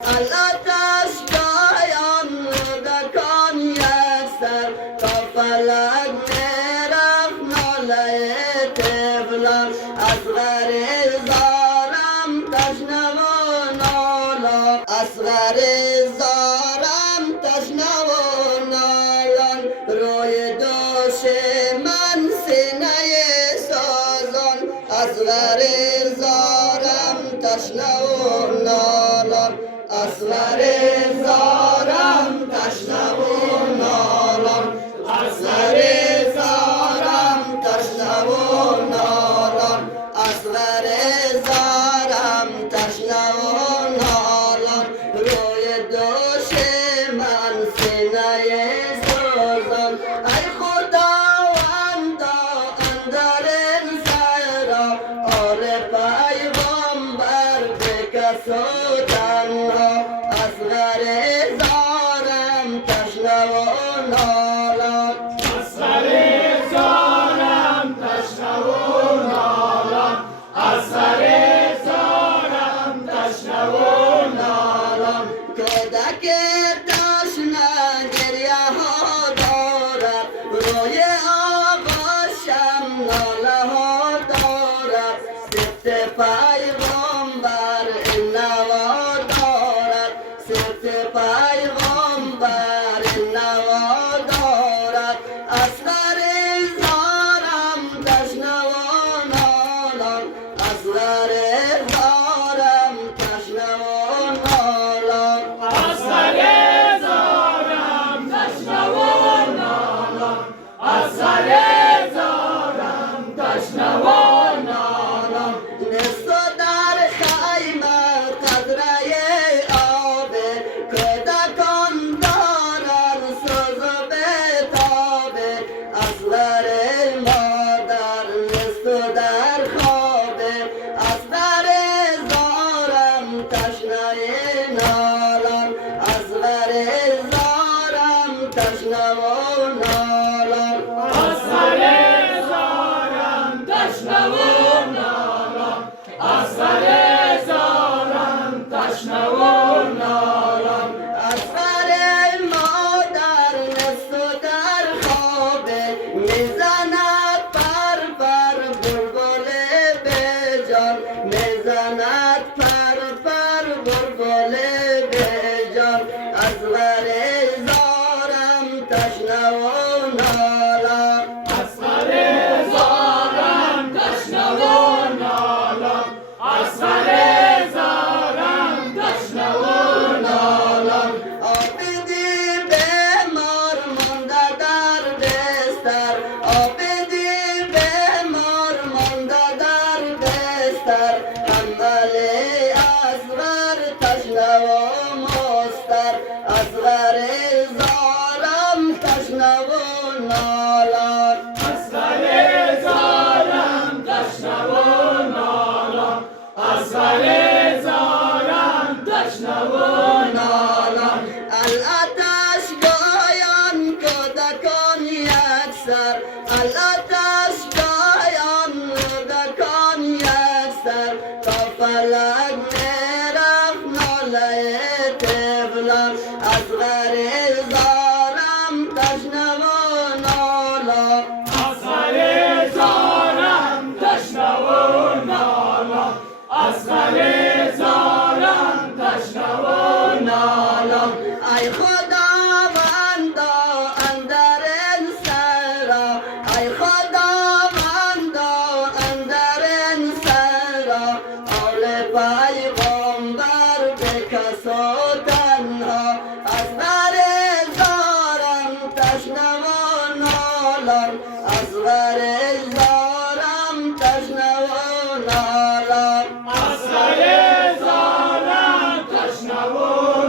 الاتش گایم دکان یک سر تا فلک میرفت ناله طفلان از غریزارم تشنه و نالان از غریزارم تشنه و نالان روی دوش من سینه سازان از غریزارم تشنه و نالان اصغر زارم تشنه و نالان اصغر زارم تشنه و نالان اصغر زارم تشنه و نالان روی دوش من سینه سوزان ای خداوندا اندر این سرا آل پیغامبر بکسودن اصغر زارم تشنه و نالان اصغر زارم تشنه و نالان اصغر زارم تشنه و نالان کودک تشنه گریه ها دارد روی آغاشم ناله ها دارد سبت پیغامبر این نوا دارد سبت پیغامبر این نوا دارد اصغر زارم تشنه و نالان اصغر زارم تشنه و نالان اصغر زارم تشنه و نالان اصغر زارم تشنه و نالان نست در خیمه قطره آب کودکان دارند سوز و بتاب اصغر مادر نست در خواب اصغر زارم تشنه نالان اصغر زارم تشنه و نالان اصغر زارم تشنه و نالان اصغر زارم تشنه و نالان اصغر مادر نست در خواب میزند پر پر بلبل بجان میزند پر پر بلبل بجان اصغر زارم تشنه و نالان اصغر زارم تشنه و نالان اصغر زارم تشنه و نالان آبدی بیمار مانده در بستر آبدی بیمار مانده در بستر حنبلی اصغر تشنه و مستر اصغر زارم تشنه و نالان اصغر زارم تشنه و نالان اصغر زارم تشنه و نالان الاتش گایم کودکان یک سر الاتش گایم کودکان یک سر تا فلک میرفت ناله طفلان اصغر زارم تشنه و نالان اصغر زارم تشنه و نالان اصغر زارم تشنه و نالان ای خداوندا اندر این سرا ای خداوندا اندر این سرا آل پیغامبر بکسودن اصغر زارم تشنه و نالان اصغر زارم تشنه و نالان اصغر زارم تشنه و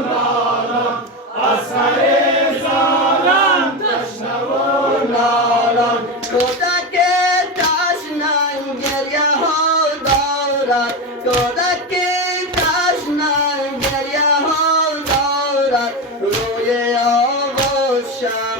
نالان اصغر زارم تشنه و نالان کودک تشنه گریه ها دارد کودک تشنه گریه ها دارد روی آغوشم